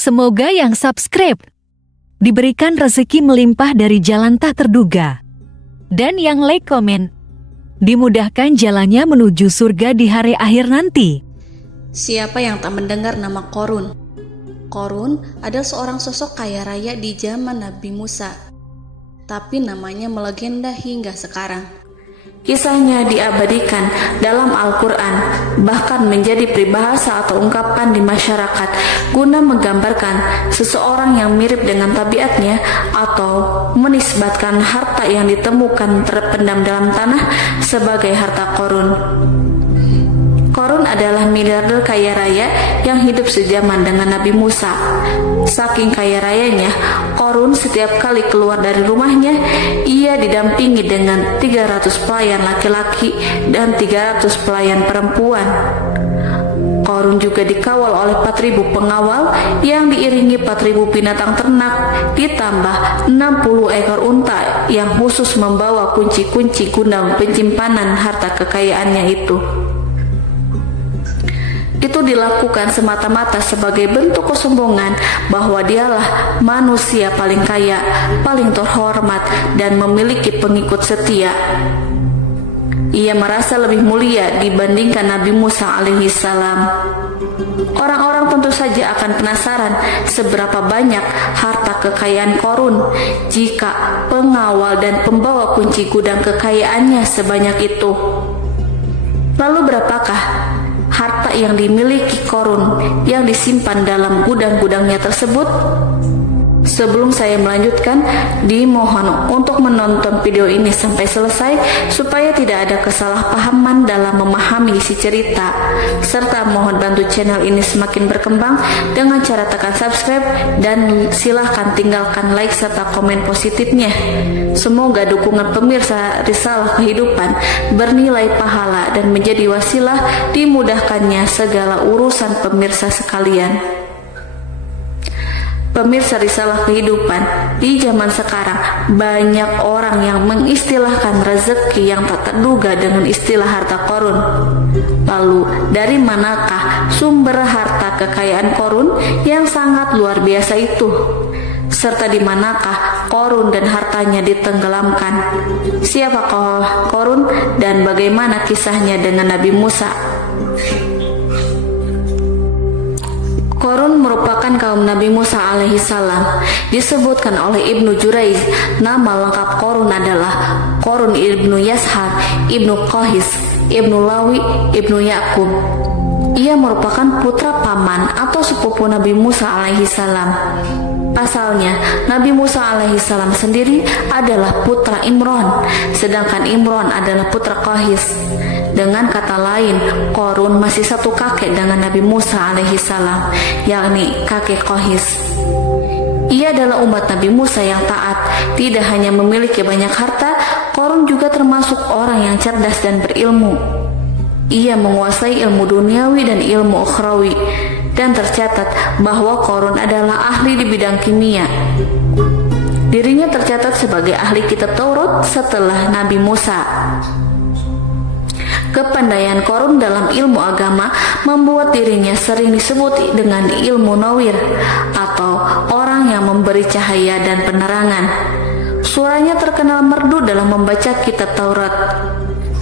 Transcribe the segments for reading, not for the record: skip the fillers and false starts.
Semoga yang subscribe diberikan rezeki melimpah dari jalan tak terduga. Dan yang like komen, dimudahkan jalannya menuju surga di hari akhir nanti. Siapa yang tak mendengar nama Qorun? Qorun adalah seorang sosok kaya raya di zaman Nabi Musa, tapi namanya melegenda hingga sekarang. Kisahnya diabadikan dalam Al-Quran, bahkan menjadi peribahasa atau ungkapan di masyarakat guna menggambarkan seseorang yang mirip dengan tabiatnya atau menisbatkan harta yang ditemukan terpendam dalam tanah sebagai harta Qorun. Qorun adalah miliarder kaya raya yang hidup sejaman dengan Nabi Musa. Saking kaya rayanya, Qorun setiap kali keluar dari rumahnya, ia didampingi dengan 300 pelayan laki-laki dan 300 pelayan perempuan. Qorun juga dikawal oleh 4.000 pengawal yang diiringi 4.000 binatang ternak, ditambah 60 ekor unta yang khusus membawa kunci-kunci guna penyimpanan harta kekayaannya itu. Itu dilakukan semata-mata sebagai bentuk kesombongan bahwa dialah manusia paling kaya, paling terhormat, dan memiliki pengikut setia. Ia merasa lebih mulia dibandingkan Nabi Musa alaihissalam. Orang-orang tentu saja akan penasaran seberapa banyak harta kekayaan Qorun jika pengawal dan pembawa kunci gudang kekayaannya sebanyak itu. Lalu berapakah harta yang dimiliki Qorun yang disimpan dalam gudang-gudangnya tersebut? Sebelum saya melanjutkan, dimohon untuk menonton video ini sampai selesai supaya tidak ada kesalahpahaman dalam memahami isi cerita, serta mohon bantu channel ini semakin berkembang dengan cara tekan subscribe dan silahkan tinggalkan like serta komen positifnya. Semoga dukungan pemirsa Risalah Kehidupan bernilai pahala dan menjadi wasilah dimudahkannya segala urusan pemirsa sekalian. Pemirsa Risalah Kehidupan, di zaman sekarang banyak orang yang mengistilahkan rezeki yang tak terduga dengan istilah harta Qorun. Lalu dari manakah sumber harta kekayaan Qorun yang sangat luar biasa itu? Serta di manakah Qorun dan hartanya ditenggelamkan? Siapakah Qorun dan bagaimana kisahnya dengan Nabi Musa? Qorun merupakan kaum Nabi Musa alaihissalam. Disebutkan oleh Ibnu Jurayj, nama lengkap Qorun adalah Qorun ibnu Yashar, ibnu Qahis, ibnu Lawi, ibnu Yakub. Ia merupakan putra paman atau sepupu Nabi Musa alaihissalam. Pasalnya, Nabi Musa alaihissalam sendiri adalah putra Imron, sedangkan Imron adalah putra Qahis. Dengan kata lain, Qorun masih satu kakek dengan Nabi Musa alaihissalam, yakni kakek Qahis. Ia adalah umat Nabi Musa yang taat. Tidak hanya memiliki banyak harta, Qorun juga termasuk orang yang cerdas dan berilmu. Ia menguasai ilmu duniawi dan ilmu ukhrawi, dan tercatat bahwa Qorun adalah ahli di bidang kimia. Dirinya tercatat sebagai ahli kitab Taurat setelah Nabi Musa. Kepandaian Qorun dalam ilmu agama membuat dirinya sering disebut dengan ilmu nawir atau orang yang memberi cahaya dan penerangan. Suaranya terkenal merdu dalam membaca kitab Taurat.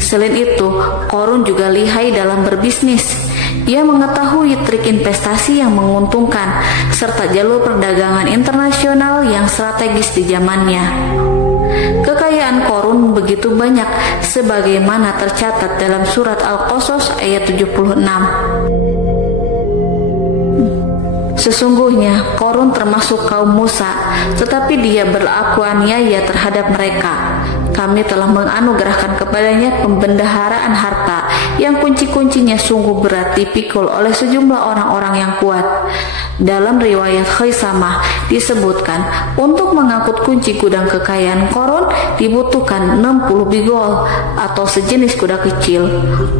Selain itu, Qorun juga lihai dalam berbisnis. Ia mengetahui trik investasi yang menguntungkan serta jalur perdagangan internasional yang strategis di zamannya. Kekayaan Qorun begitu banyak sebagaimana tercatat dalam surat Al-Qasas ayat 76. Sesungguhnya Qorun termasuk kaum Musa, tetapi dia berlaku aniaya terhadap mereka. Kami telah menganugerahkan kepadanya pembendaharaan harta yang kunci-kuncinya sungguh berat dipikul oleh sejumlah orang-orang yang kuat. Dalam riwayat Khaisamah disebutkan, untuk mengangkut kunci gudang kekayaan Qorun dibutuhkan 60 bigol atau sejenis kuda kecil.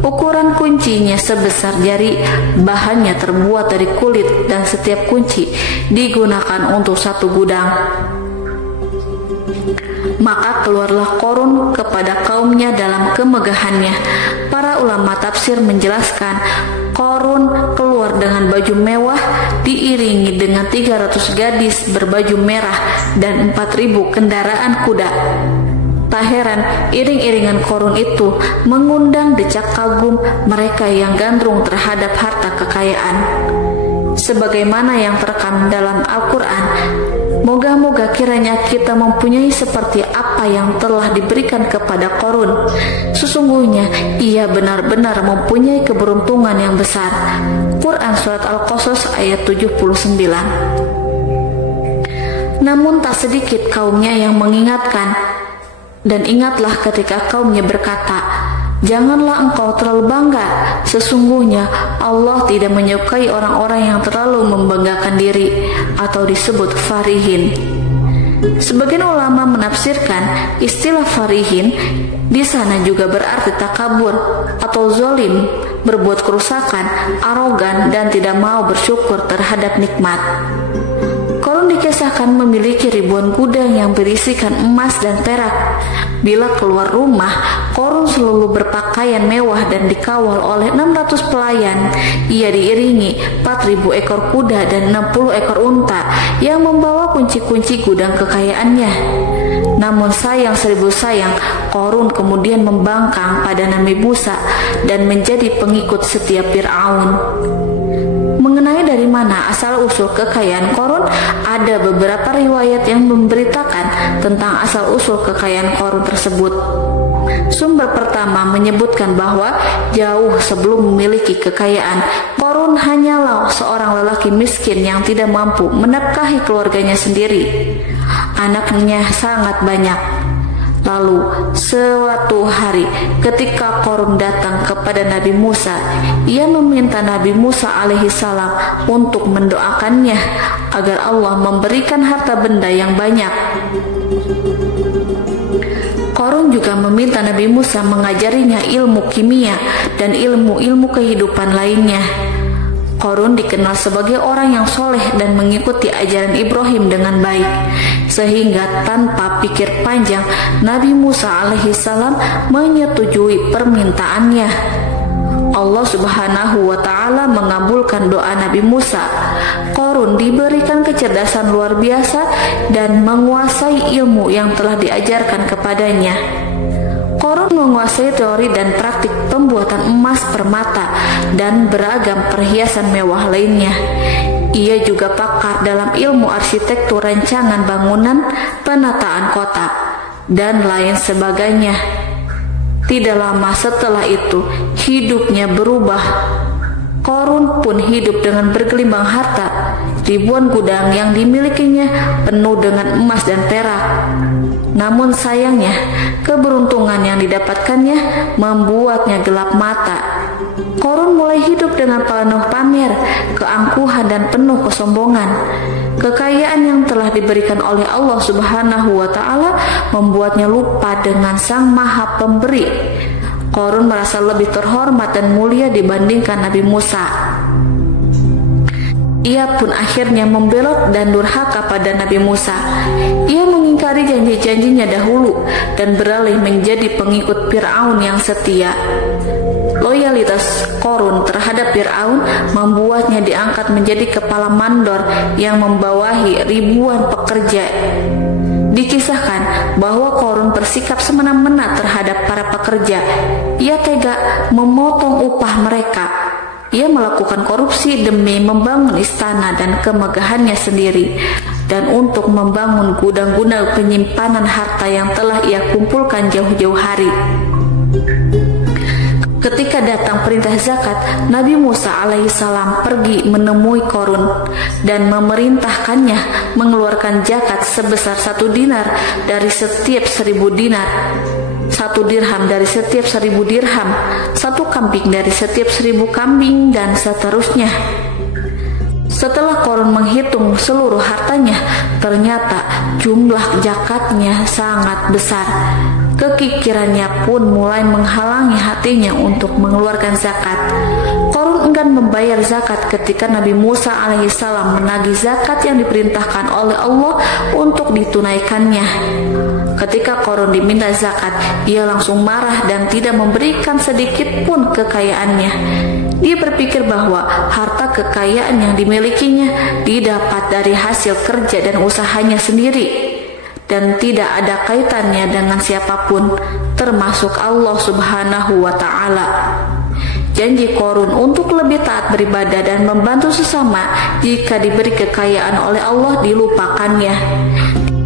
Ukuran kuncinya sebesar jari, bahannya terbuat dari kulit dan setiap kunci digunakan untuk satu gudang. Maka keluarlah Qorun kepada kaumnya dalam kemegahannya. Para ulama tafsir menjelaskan, Korun keluar dengan baju mewah diiringi dengan 300 gadis berbaju merah dan 4.000 kendaraan kuda. Tak heran iring-iringan Korun itu mengundang decak kagum mereka yang gandrung terhadap harta kekayaan. Sebagaimana yang terekam dalam Al-Quran, moga-moga kiranya kita mempunyai seperti apa yang telah diberikan kepada Korun. Sesungguhnya ia benar-benar mempunyai keberuntungan yang besar. Quran Surat Al-Qasas ayat 79. Namun tak sedikit kaumnya yang mengingatkan, dan ingatlah ketika kaumnya berkata, janganlah engkau terlalu bangga. Sesungguhnya Allah tidak menyukai orang-orang yang terlalu membanggakan diri atau disebut farihin. Sebagian ulama menafsirkan istilah farihin di sana juga berarti takabur atau zolim, berbuat kerusakan, arogan, dan tidak mau bersyukur terhadap nikmat. Korun dikisahkan memiliki ribuan gudang yang berisikan emas dan perak. Bila keluar rumah, Korun selalu berpakaian mewah dan dikawal oleh 600 pelayan. Ia diiringi 4.000 ekor kuda dan 60 ekor unta yang membawa kunci-kunci gudang kekayaannya. Namun sayang seribu sayang, Korun kemudian membangkang pada Nabi Musa dan menjadi pengikut setia Fir'aun. Mengenai dari mana asal-usul kekayaan Korun, ada beberapa riwayat yang memberitakan tentang asal-usul kekayaan Korun tersebut. Sumber pertama menyebutkan bahwa jauh sebelum memiliki kekayaan, Korun hanyalah seorang lelaki miskin yang tidak mampu menafkahi keluarganya sendiri. Anaknya sangat banyak. Lalu suatu hari ketika Korun datang kepada Nabi Musa, ia meminta Nabi Musa alaihissalam untuk mendoakannya agar Allah memberikan harta benda yang banyak. Korun juga meminta Nabi Musa mengajarinya ilmu kimia dan ilmu-ilmu kehidupan lainnya. Korun dikenal sebagai orang yang soleh dan mengikuti ajaran Ibrahim dengan baik, sehingga tanpa pikir panjang Nabi Musa alaihissalam menyetujui permintaannya. Allah Subhanahu wa Ta'ala mengabulkan doa Nabi Musa. Korun diberikan kecerdasan luar biasa dan menguasai ilmu yang telah diajarkan kepadanya. Korun menguasai teori dan praktik pembuatan emas permata dan beragam perhiasan mewah lainnya. Ia juga pakar dalam ilmu arsitektur, rancangan bangunan, penataan kota, dan lain sebagainya. Tidak lama setelah itu, hidupnya berubah. Korun pun hidup dengan bergelimbang harta. Ribuan gudang yang dimilikinya penuh dengan emas dan perak. Namun sayangnya, keberuntungan yang didapatkannya membuatnya gelap mata. Korun mulai hidup dengan penuh pamer, keangkuhan, dan penuh kesombongan. Kekayaan yang telah diberikan oleh Allah Subhanahu wa Ta'ala membuatnya lupa dengan Sang Maha Pemberi. Korun merasa lebih terhormat dan mulia dibandingkan Nabi Musa. Ia pun akhirnya membelot dan durhaka pada Nabi Musa. Ia mengingkari janji-janjinya dahulu dan beralih menjadi pengikut Fir'aun yang setia. Loyalitas Korun terhadap Fir'aun membuatnya diangkat menjadi kepala mandor yang membawahi ribuan pekerja. Dikisahkan bahwa Korun bersikap semena-mena terhadap para pekerja. Ia tega memotong upah mereka. Ia melakukan korupsi demi membangun istana dan kemegahannya sendiri, dan untuk membangun gudang-gudang penyimpanan harta yang telah ia kumpulkan jauh-jauh hari. Ketika datang perintah zakat, Nabi Musa alaihissalam pergi menemui Korun dan memerintahkannya mengeluarkan zakat sebesar 1 dinar dari setiap 1000 dinar, 1 dirham dari setiap 1000 dirham, 1 kambing dari setiap 1000 kambing, dan seterusnya. Setelah Korun menghitung seluruh hartanya, ternyata jumlah zakatnya sangat besar. Kekikirannya pun mulai menghalangi hatinya untuk mengeluarkan zakat. Qarun enggan membayar zakat ketika Nabi Musa alaihissalam menagih zakat yang diperintahkan oleh Allah untuk ditunaikannya. Ketika Qarun diminta zakat, ia langsung marah dan tidak memberikan sedikit pun kekayaannya. Dia berpikir bahwa harta kekayaan yang dimilikinya didapat dari hasil kerja dan usahanya sendiri, dan tidak ada kaitannya dengan siapapun, termasuk Allah Subhanahu wa Ta'ala. Janji Qarun untuk lebih taat beribadah dan membantu sesama jika diberi kekayaan oleh Allah dilupakannya.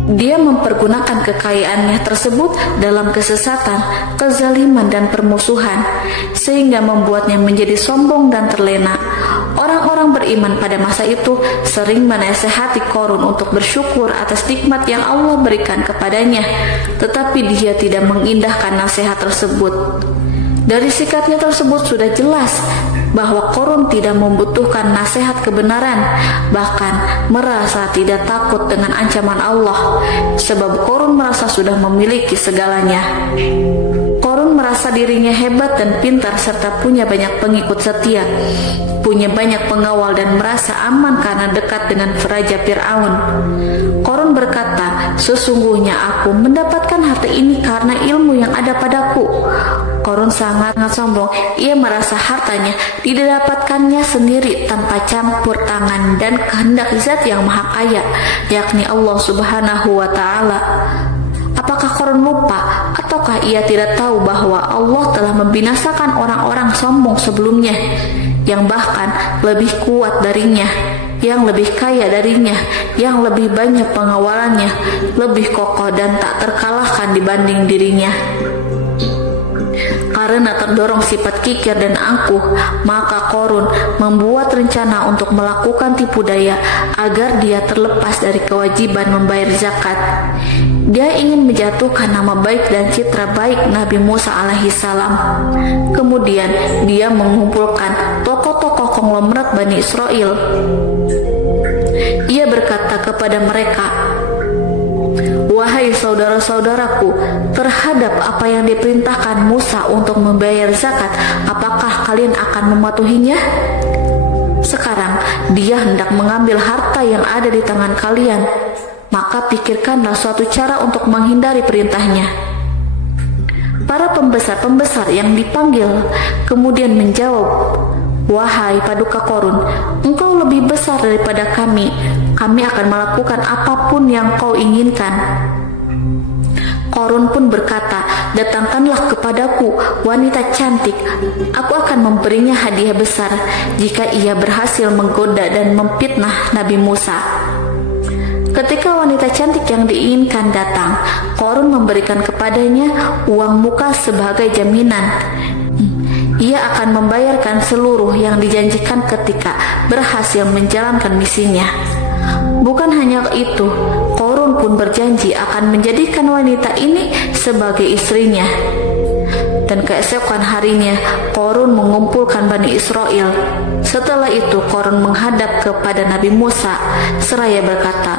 Dia mempergunakan kekayaannya tersebut dalam kesesatan, kezaliman, dan permusuhan, sehingga membuatnya menjadi sombong dan terlena. Orang-orang beriman pada masa itu sering menasehati Qarun untuk bersyukur atas nikmat yang Allah berikan kepadanya, tetapi dia tidak mengindahkan nasihat tersebut. Dari sikapnya tersebut sudah jelas bahwa Qarun tidak membutuhkan nasihat kebenaran, bahkan merasa tidak takut dengan ancaman Allah, sebab Qarun merasa sudah memiliki segalanya. Qarun merasa dirinya hebat dan pintar serta punya banyak pengikut setia, punya banyak pengawal dan merasa aman karena dekat dengan Raja Fir'aun. Qarun berkata, "Sesungguhnya aku mendapatkan harta ini karena ilmu yang ada padaku." Qarun sangat sombong. Ia merasa hartanya didapatkannya sendiri tanpa campur tangan dan kehendak Zat yang Maha Kaya, yakni Allah Subhanahu wa Ta'ala. Apakah Qarun lupa ataukah ia tidak tahu bahwa Allah telah membinasakan orang-orang sombong sebelumnya, yang bahkan lebih kuat darinya, yang lebih kaya darinya, yang lebih banyak pengawalannya, lebih kokoh dan tak terkalahkan dibanding dirinya? Karena terdorong sifat kikir dan angkuh, maka Qarun membuat rencana untuk melakukan tipu daya agar dia terlepas dari kewajiban membayar zakat. Dia ingin menjatuhkan nama baik dan citra baik Nabi Musa alaihissalam. Kemudian dia mengumpulkan tokoh-tokoh konglomerat Bani Israel. Ia berkata kepada mereka, "Wahai saudara-saudaraku, terhadap apa yang diperintahkan Musa untuk membayar zakat, apakah kalian akan mematuhinya? Sekarang dia hendak mengambil harta yang ada di tangan kalian, maka pikirkanlah suatu cara untuk menghindari perintahnya." Para pembesar-pembesar yang dipanggil kemudian menjawab, "Wahai paduka Qarun, engkau lebih besar daripada kami. Kami akan melakukan apapun yang kau inginkan." Qarun pun berkata, "Datangkanlah kepadaku wanita cantik. Aku akan memberinya hadiah besar jika ia berhasil menggoda dan memfitnah Nabi Musa." Ketika wanita cantik yang diinginkan datang, Qarun memberikan kepadanya uang muka sebagai jaminan. Ia akan membayarkan seluruh yang dijanjikan ketika berhasil menjalankan misinya. Bukan hanya itu, Qarun pun berjanji akan menjadikan wanita ini sebagai istrinya. Dan keesokan harinya, Qarun mengumpulkan Bani Israel. Setelah itu, Qarun menghadap kepada Nabi Musa seraya berkata,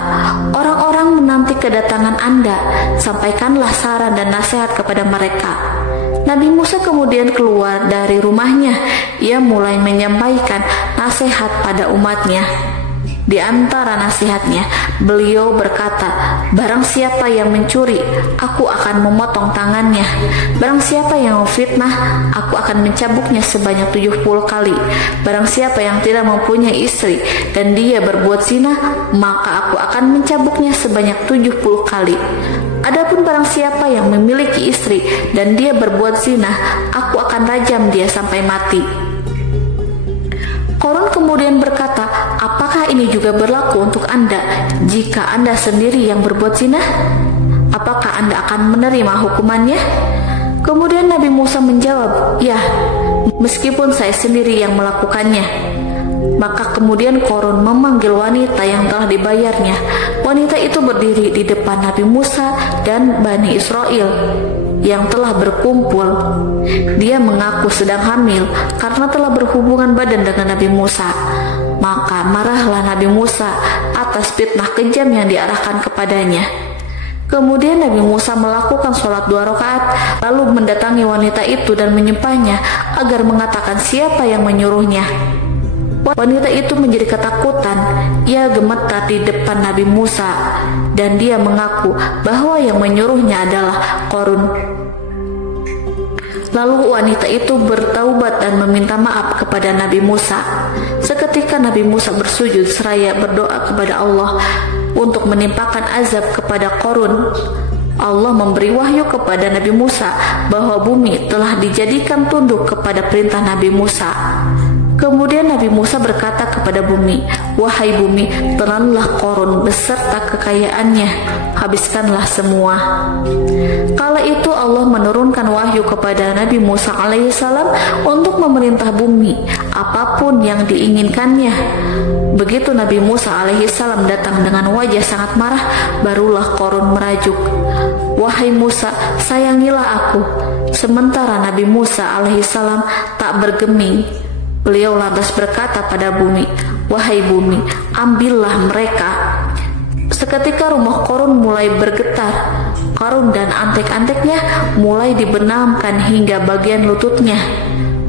"Orang-orang menanti kedatangan Anda, sampaikanlah saran dan nasihat kepada mereka." Nabi Musa kemudian keluar dari rumahnya. Ia mulai menyampaikan nasihat pada umatnya. Di antara nasihatnya, beliau berkata, "Barang siapa yang mencuri, aku akan memotong tangannya. Barang siapa yang memfitnah, aku akan mencambuknya sebanyak 70 kali. Barang siapa yang tidak mempunyai istri dan dia berbuat zina, maka aku akan mencambuknya sebanyak 70 kali. Adapun barang siapa yang memiliki istri dan dia berbuat zina, aku akan rajam dia sampai mati." Qarun kemudian berkata, "Apakah ini juga berlaku untuk Anda jika Anda sendiri yang berbuat zina? Apakah Anda akan menerima hukumannya?" Kemudian Nabi Musa menjawab, "Ya, meskipun saya sendiri yang melakukannya." Maka kemudian Qarun memanggil wanita yang telah dibayarnya. Wanita itu berdiri di depan Nabi Musa dan Bani Israel yang telah berkumpul. Dia mengaku sedang hamil karena telah berhubungan badan dengan Nabi Musa. Maka marahlah Nabi Musa atas fitnah kejam yang diarahkan kepadanya. Kemudian Nabi Musa melakukan sholat 2 rakaat, lalu mendatangi wanita itu dan menyumpahnya agar mengatakan siapa yang menyuruhnya. Wanita itu menjadi ketakutan. Ia gemetar di depan Nabi Musa dan dia mengaku bahwa yang menyuruhnya adalah Qarun. Lalu wanita itu bertaubat dan meminta maaf kepada Nabi Musa. Seketika Nabi Musa bersujud seraya berdoa kepada Allah untuk menimpakan azab kepada Qarun. Allah memberi wahyu kepada Nabi Musa bahwa bumi telah dijadikan tunduk kepada perintah Nabi Musa. Kemudian Nabi Musa berkata kepada bumi, "Wahai bumi, telanlah Qarun beserta kekayaannya, habiskanlah semua." Kala itu Allah menurunkan wahyu kepada Nabi Musa alaihissalam untuk memerintah bumi apapun yang diinginkannya. Begitu Nabi Musa alaihissalam datang dengan wajah sangat marah, barulah Qarun merajuk, "Wahai Musa, sayangilah aku." Sementara Nabi Musa alaihissalam tak bergeming. Beliau lantas berkata pada bumi, "Wahai bumi, ambillah mereka." Seketika rumah Qarun mulai bergetar. Qarun dan antek-anteknya mulai dibenamkan hingga bagian lututnya.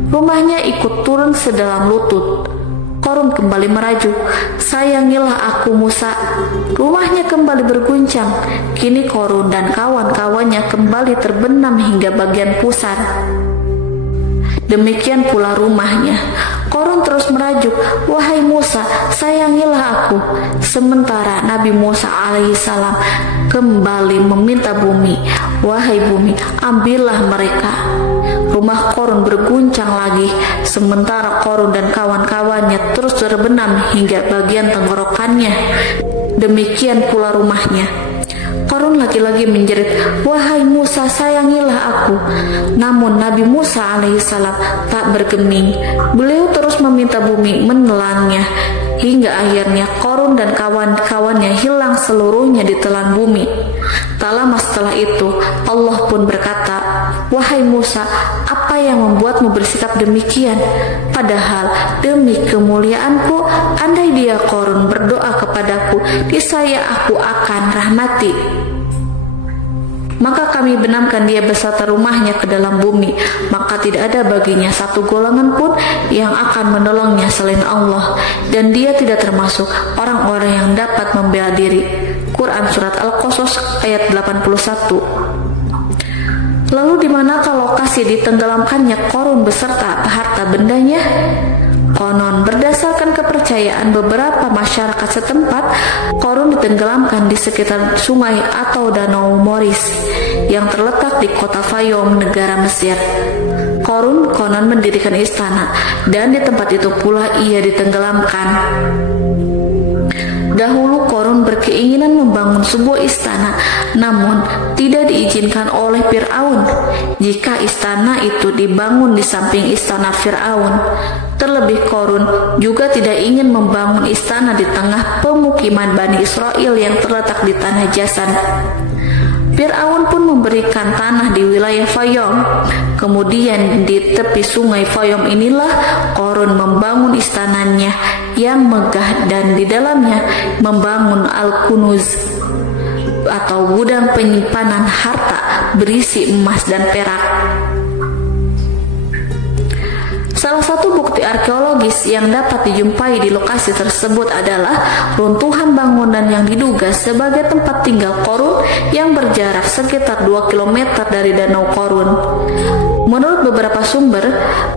Rumahnya ikut turun sedalam lutut. Qarun kembali merajuk, "Sayangilah aku Musa." Rumahnya kembali berguncang. Kini Qarun dan kawan-kawannya kembali terbenam hingga bagian pusar. Demikian pula rumahnya. Qarun terus merajuk, "Wahai Musa, sayangilah aku." Sementara Nabi Musa alaihissalam kembali meminta bumi, "Wahai bumi, ambillah mereka." Rumah Qarun berguncang lagi, sementara Qarun dan kawan-kawannya terus terbenam hingga bagian tenggorokannya. Demikian pula rumahnya. Qarun lagi-lagi menjerit, "Wahai Musa, sayangilah aku." Namun Nabi Musa alaihissalam tak bergeming. Beliau terus meminta bumi menelannya, hingga akhirnya Qarun dan kawan-kawannya hilang seluruhnya di telan bumi. Tak lama setelah itu Allah pun berkata, "Wahai Musa, apa yang membuatmu bersikap demikian? Padahal demi kemuliaanku, andai dia Qarun berdoa kepadaku, niscaya aku akan rahmati. Maka kami benamkan dia beserta rumahnya ke dalam bumi, maka tidak ada baginya satu golongan pun yang akan menolongnya selain Allah, dan dia tidak termasuk orang-orang yang dapat membela diri." Quran Surat Al-Qasas ayat 81. Lalu di manakah lokasi ditenggelamkannya Qarun beserta harta bendanya? Konon berdasarkan kepercayaan beberapa masyarakat setempat, Qarun ditenggelamkan di sekitar sungai atau danau Moris yang terletak di kota Fayum, negara Mesir. Qarun konon mendirikan istana dan di tempat itu pula ia ditenggelamkan. Dahulu Qarun berkeinginan membangun sebuah istana, namun tidak diizinkan oleh Fir'aun jika istana itu dibangun di samping istana Fir'aun. Terlebih Qarun juga tidak ingin membangun istana di tengah pemukiman Bani Israel yang terletak di tanah Jasan. Fir'aun pun memberikan tanah di wilayah Fayum. Kemudian di tepi sungai Fayum inilah Qarun membangun istananya yang megah dan di dalamnya membangun Al-Kunuz atau gudang penyimpanan harta berisi emas dan perak. Salah satu bukti arkeologis yang dapat dijumpai di lokasi tersebut adalah runtuhan bangunan yang diduga sebagai tempat tinggal Qarun yang berjarak sekitar 2 km dari Danau Qarun. Menurut beberapa sumber,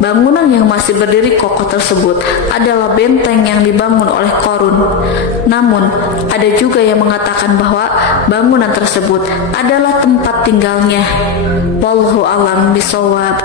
bangunan yang masih berdiri kokoh tersebut adalah benteng yang dibangun oleh Qarun. Namun, ada juga yang mengatakan bahwa bangunan tersebut adalah tempat tinggalnya. Wallahu a'lam bishawab.